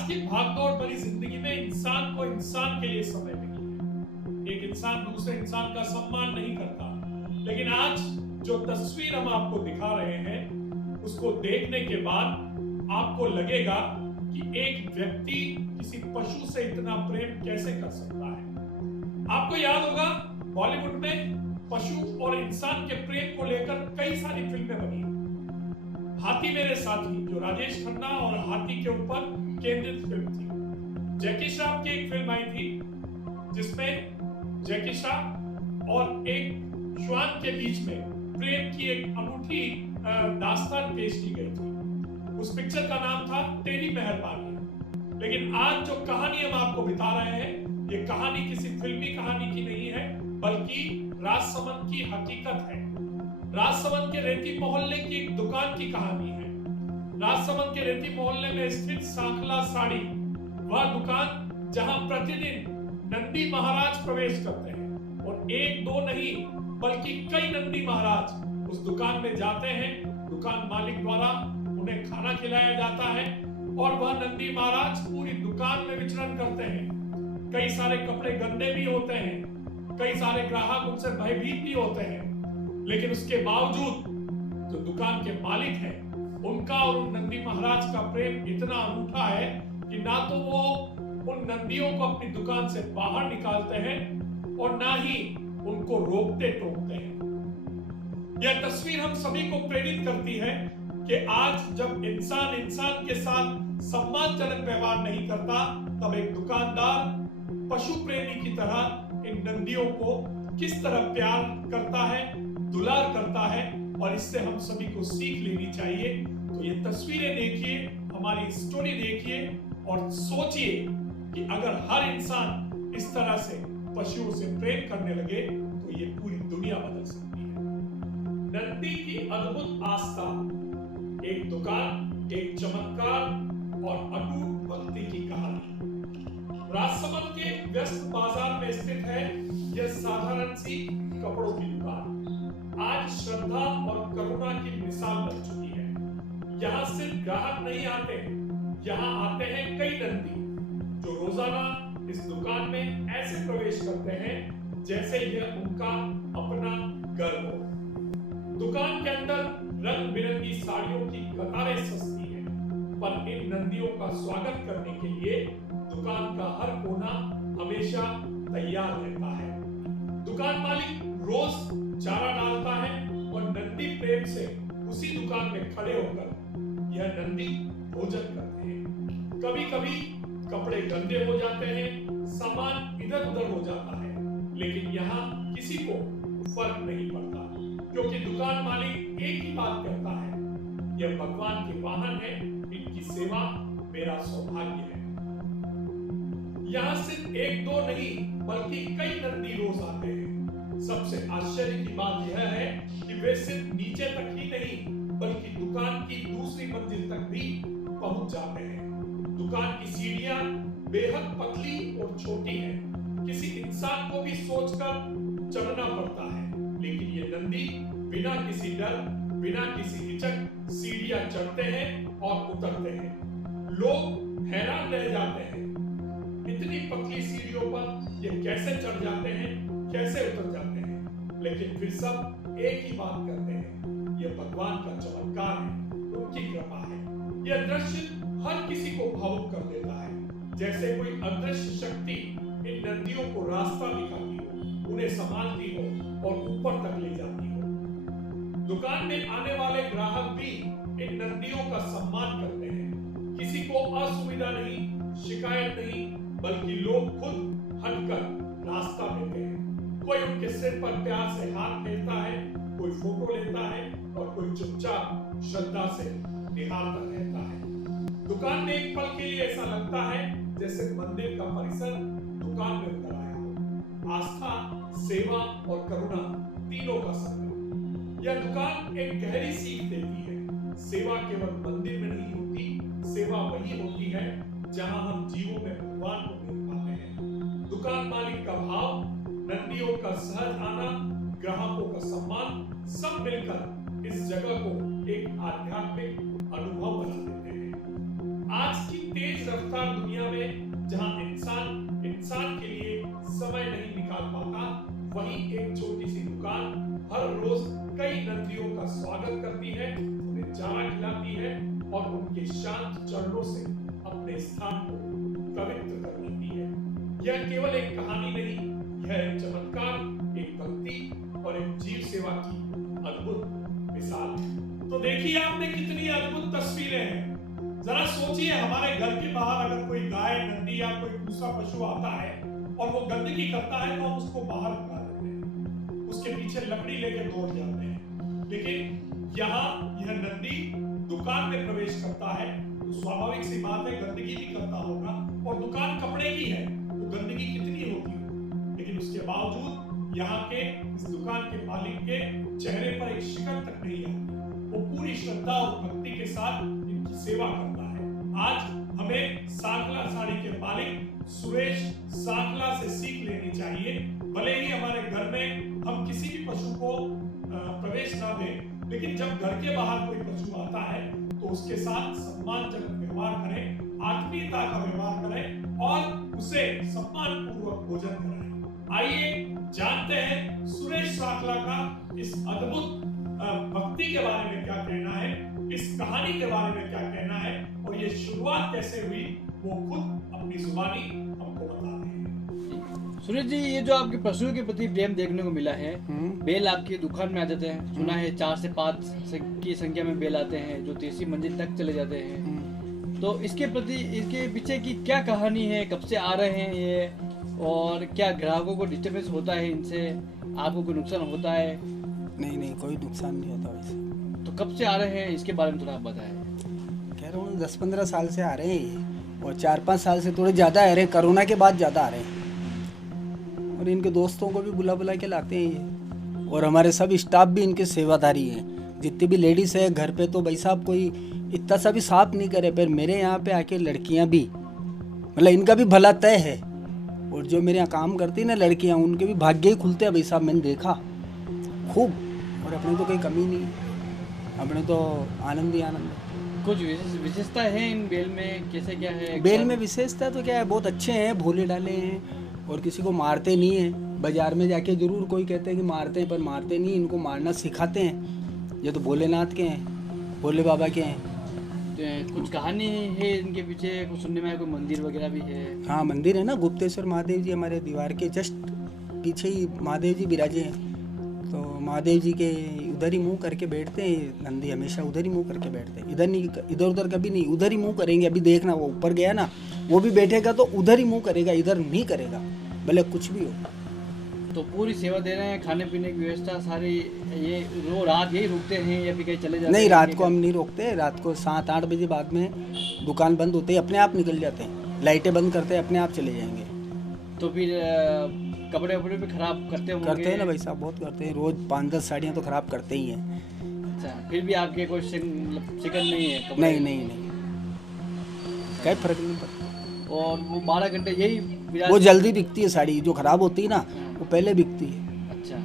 आज की भागदौड़ भरी जिंदगी में इंसान को इंसान के लिए समय नहीं है। एक इंसान दूसरे इंसान का सम्मान नहीं करता। लेकिन आज जो तस्वीर हम आपको दिखा रहे हैं उसको देखने के बाद आपको लगेगा कि एक व्यक्ति किसी पशु से इतना प्रेम कैसे कर सकता है। आपको याद होगा बॉलीवुड में पशु और इंसान के प्रेम को लेकर कई सारी फिल्में बनी। हाथी मेरे साथी जो राजेश खन्ना और हाथी के ऊपर केंद्रित फिल्म थी। जैकी श्रॉफ की एक फिल्म आई थी जिसमें जैकी श्रॉफ और एक श्वान के बीच में प्रेम की एक अनूठी दास्तान पेश की गई थी। उस पिक्चर का नाम था तेरी मेहरबानी। लेकिन आज जो कहानी हम आपको बता रहे हैं ये कहानी किसी फिल्मी कहानी की नहीं है बल्कि राजसमंद की हकीकत है। राजसमंद के रेती मोहल्ले की एक दुकान की कहानी है। राजसमंद के रेती मोहल्ले में स्थित सांखला साड़ी वह दुकान जहां प्रतिदिन नंदी महाराज प्रवेश करते हैं और एक दो नहीं बल्कि कई नंदी महाराज उस दुकान में जाते हैं। दुकान मालिक द्वारा उन्हें खाना खिलाया जाता है और वह नंदी महाराज पूरी दुकान में विचरण करते हैं। कई सारे कपड़े गंदे भी होते हैं, कई सारे ग्राहक उनसे भयभीत भी होते हैं, लेकिन उसके बावजूद जो दुकान के मालिक हैं उनका और उन नंदी महाराज का प्रेम इतना अनूठा है कि ना तो वो उन नंदियों को अपनी दुकान से बाहर निकालते हैं और ना ही उनको रोकते टोकते हैं। यह तस्वीर हम सभी को प्रेरित करती है कि आज जब इंसान इंसान के साथ सम्मानजनक व्यवहार नहीं करता तब एक दुकानदार पशु प्रेमी की तरह इन नंदियों को किस तरह प्यार करता है, दुलार करता है और इससे हम सभी को सीख लेनी चाहिए। तो ये तस्वीरें देखिए, हमारी स्टोरी देखिए और सोचिए कि अगर हर इंसान इस तरह से पशुओं से प्रेम करने लगे तो ये पूरी दुनिया बदल सकती है। नंदी की अद्भुत आस्था, एक दुकान, एक चमत्कार और अटूट भक्ति की कहानी। राजसमंद के व्यस्त बाजार में स्थित है यह साधारण सी कपड़ों की दुकान आज श्रद्धा और करुणा की मिसाल बन चुकी है। यहाँ सिर्फ ग्राहक नहीं आते, यहाँ आते हैं कई नंदी जो रोजाना इस दुकान में ऐसे प्रवेश करते हैं जैसे यह उनका अपना घर हो। दुकान के अंदर रंग बिरंगी साड़ियों की कतारें सजती हैं, पर इन नंदियों का स्वागत करने के लिए दुकान का हर कोना हमेशा तैयार रहता है। दुकान मालिक रोज चारा डालता है और नंदी प्रेम से उसी दुकान में खड़े होकर यह नंदी भोजन करते हैं। कभी कभी कपड़े गंदे हो जाते हैं, सामान इधर उधर हो जाता है, लेकिन यहाँ किसी को फर्क नहीं पड़ता क्योंकि दुकान मालिक एक ही बात कहता है, यह भगवान के वाहन है, इनकी सेवा मेरा सौभाग्य है। यहाँ सिर्फ एक दो नहीं बल्कि कई नंदी रोज आते हैं। सबसे आश्चर्य की बात यह है कि वे सिर्फ नीचे तक ही नहीं बल्कि दुकान की दूसरी मंजिल तक भी पहुंच जाते हैं। दुकान की सीढ़ियां बेहद पतली और छोटी हैं। किसी इंसान को भी सोचकर चढ़ना पड़ता है, लेकिन ये नंदी बिना किसी डर, बिना किसी हिचक सीढ़ियां चढ़ते हैं और उतरते हैं। लोग हैरान रह जाते हैं, इतनी पतली सीढ़ियों पर ये कैसे चढ़ जाते हैं, कैसे उतर जाते हैं, लेकिन फिर सब एक ही बात करते हैं, यह भगवान का चमत्कार है, उनकी कृपा है। यह दृश्य हर किसी को भावुक कर देता है, जैसे कोई अदृश्य शक्ति इन नंदियों को रास्ता दिखाती हो, उन्हें संभालती हो और ऊपर तक ले जाती हो। दुकान में आने वाले ग्राहक भी इन नंदियों का सम्मान करते हैं। किसी को असुविधा नहीं, शिकायत नहीं, बल्कि लोग खुद हटकर रास्ता देते हैं। कोई उनके सिर पर प्यार से हाथ फेरता है, कोई फोटो लेता है और कोई चुपचाप श्रद्धा से निहारता रहता है। दुकान में एक पल के लिए ऐसा लगता है जैसे मंदिर का परिसर दुकान में उतर आया हो। आस्था, सेवा और करुणा तीनों का संगम। यह दुकान एक गहरी सीख देती है, सेवा केवल मंदिर में नहीं होती, सेवा वही होती है जहां हम जीवों में भगवान को देख पाते हैं। दुकान मालिक का भाव, नंदियों का सहज आना, ग्राहकों का सम्मान, सब मिलकर इस जगह को एक आध्यात्मिक अनुभव बना देते हैं। आज की तेज रफ्तार दुनिया में जहां इंसान के लिए समय नहीं निकाल पाता, वहीं एक छोटी सी दुकान हर रोज कई नदियों का स्वागत करती है, उन्हें चारा खिलाती है और उनके शांत चरणों से अपने स्थान को पवित्र कर लेती है। यह केवल एक कहानी नहीं, यह एक चमत्कार, एक भक्ति और एक जीव सेवा की अद्भुत मिसाल है। तो देखिए आपने कितनी अद्भुत तस्वीरें हैं। जरा सोचिए, हमारे घर के बाहर अगर कोई गाय, नंदी या कोई दूसरा पशु आता है और वो गंदगी करता है तो हम उसको बाहर भगा देते हैं, उसके पीछे लकड़ी लेके दौड़ जाते हैं। लेकिन यहाँ यह नंदी दुकान में प्रवेश करता है तो स्वाभाविक सी बात है गंदगी भी करता होगा, और दुकान कपड़े की है तो गंदगी कितनी होती है, लेकिन उसके बावजूद यहाँ के इस दुकान के मालिक के चेहरे पर एक शिकन तक नहीं आती। वो पूरी श्रद्धा और भक्ति के साथ इनकी सेवा करता है। आज हमें साखला साड़ी के मालिक सुरेश साखला से सीख लेनी चाहिए। भले ही हमारे घर में हम किसी भी पशु को प्रवेश ना दें, लेकिन जब घर के बाहर कोई पशु आता है तो उसके साथ सम्मानजनक व्यवहार करें, आत्मीयता का व्यवहार करें और उसे सम्मानपूर्वक भोजन कराएं। आइए जानते हैं सुरेश साखला का इस अद्भुत भक्ति के बारे में क्या कहना है, इस कहानी के बारे में क्या कहना है और ये शुरुआत कैसे हुई, वो खुद अपनी जुबानी हमको बताते हैं। सुरेश जी, ये जो आपके पशुओं के प्रति प्रेम देखने को मिला है, बैल आपकी दुकान में आ जाते हैं, सुना है 4 से 5 की संख्या में बैल आते हैं जो 3वीं मंजिल तक चले जाते हैं। तो इसके प्रति, इसके पीछे की क्या कहानी है, कब से आ रहे हैं ये, और क्या ग्राहकों को डिस्टर्बेंस होता है इनसे, आपको कोई नुकसान होता है? नहीं, कोई नुकसान नहीं होता वैसे। तो कब से आ रहे हैं इसके बारे में थोड़ा आप बताएं। कह रहा हूँ 10-15 साल से आ रहे हैं ये, और 4-5 साल से थोड़े ज़्यादा आ रहे हैं, कोरोना के बाद ज़्यादा आ रहे हैं। और इनके दोस्तों को भी बुला के लाते हैं ये, और हमारे सब स्टाफ भी इनके सेवादारी हैं। जितनी भी लेडीज़ है घर पे, तो भाई साहब कोई इतना सा भी साफ नहीं करे, पर मेरे यहाँ पे आके लड़कियाँ भी, मतलब इनका भी भला तय है। और जो मेरे यहाँ काम करती है ना लड़कियाँ, उनके भी भाग्य ही खुलते हैं भाई साहब, मैंने देखा खूब। और अपने तो कोई कमी नहीं, अपने तो आनंद ही आनंद है। कुछ विशेषता है इन बेल में, कैसे क्या है? बेल में विशेषता तो क्या है, बहुत अच्छे हैं, भोले डाले हैं और किसी को मारते नहीं हैं। बाजार में जाके जरूर कोई कहते हैं कि मारते हैं, पर मारते नहीं, इनको मारना सिखाते हैं। ये तो भोलेनाथ के हैं, भोले बाबा के हैं। तो कुछ कहानी है इनके पीछे, कुछ सुनने में आया, कोई मंदिर वगैरह भी है? हाँ, मंदिर है ना, गुप्तेश्वर महादेव जी हमारे दीवार के जस्ट पीछे ही महादेव जी विराजे हैं। तो महादेव जी के उधर ही मुंह करके बैठते हैं नंदी, हमेशा उधर ही मुंह करके बैठते हैं, इधर नहीं, इधर उधर कभी नहीं, उधर ही मुंह करेंगे। अभी देखना, वो ऊपर गया ना, वो भी बैठेगा तो उधर ही मुंह करेगा, इधर नहीं करेगा, भले कुछ भी हो। तो पूरी सेवा दे रहे हैं, खाने पीने की व्यवस्था सारी, ये रात यही रुकते हैं या फिर कहीं चले जाते हैं? नहीं, रात को हम नहीं रोकते। रात को 7-8 बजे बाद में दुकान बंद होते हैं, अपने आप निकल जाते हैं, लाइटें बंद करते हैं, अपने आप चले जाएंगे। तो फिर कपड़े वपड़े भी खराब करते होंगे? करते हैं ना भाई साहब, बहुत करते हैं, रोज 5-10 साड़ियाँ तो खराब करते ही हैं। अच्छा, फिर भी आपके कोई शिकन नहीं है कपड़े? नहीं, कोई फर्क नहीं पड़ता। और वो 12 घंटे यही वो जल्दी बिकती है साड़ी, जो खराब होती है ना वो पहले बिकती है। अच्छा,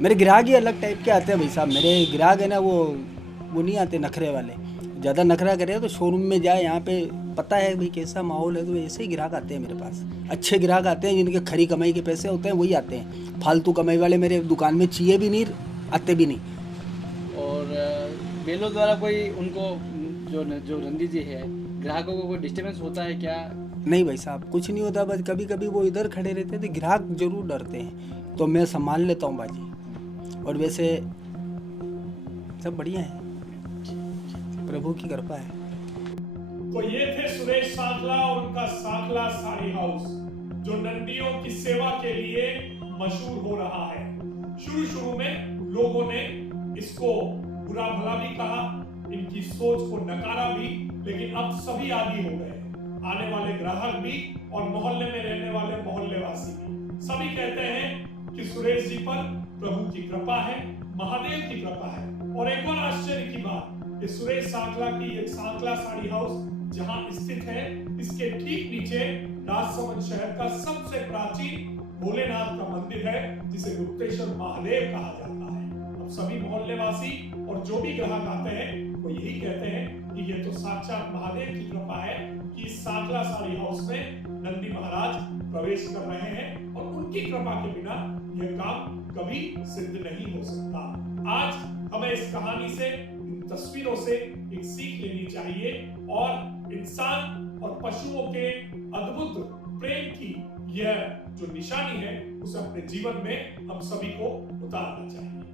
मेरे ग्राहक ही अलग टाइप के आते हैं भाई साहब। मेरे ग्राहक है ना, वो नहीं आते नखरे वाले। ज़्यादा नखरा करे तो शोरूम में जाए, यहाँ पे पता है भाई कैसा माहौल है, तो ऐसे ही ग्राहक आते हैं मेरे पास। अच्छे ग्राहक आते हैं, जिनके खरी कमाई के पैसे होते हैं, वही आते हैं। फालतू कमाई वाले मेरे दुकान में चाहिए भी नहीं, आते भी नहीं। और बेलों द्वारा कोई उनको जो नंदी जी है, ग्राहकों को कोई डिस्टर्बेंस होता है क्या? नहीं भाई साहब, कुछ नहीं होता। बस कभी कभी वो इधर खड़े रहते थे, ग्राहक जरूर डरते हैं, तो मैं संभाल लेता हूँ बाजी। और वैसे सब बढ़िया है, प्रभु की कृपा है। तो ये थे सुरेश साखला और उनका साखला साड़ी हाउस, जो नंदियों की सेवा के लिए मशहूर हो रहा है। शुरू में लोगों ने इसको बुरा भला भी कहा, इनकी सोच को नकारा भी, लेकिन अब सभी आदी हो गए। आने वाले ग्राहक भी और मोहल्ले में रहने वाले मोहल्लेवासी भी, सभी कहते हैं कि सुरेश जी पर प्रभु की कृपा है, महादेव की कृपा है। और एक और आश्चर्य की बात कि सुरेश साखला की एक साखला साड़ी हाउस जहां स्थित है, इसके ठीक नीचे राजसमंद शहर का सबसे प्राचीन भोलेनाथ का मंदिर है, जिसे गुप्तेश्वर महादेव कहा जाता है। अब सभी मोहल्लेवासी और जो भी ग्राहक आते हैं वो यही कहते हैं कि ये तो साक्षात महादेव की कृपा है कि इस उसमें नंदी महाराज प्रवेश कर रहे हैं और उनकी कृपा के बिना यह काम कभी सिद्ध नहीं हो सकता। आज हमें इस कहानी से, इन तस्वीरों से एक सीख लेनी चाहिए और इंसान और पशुओं के अद्भुत प्रेम की यह जो निशानी है उसे अपने जीवन में हम सभी को उतारना चाहिए।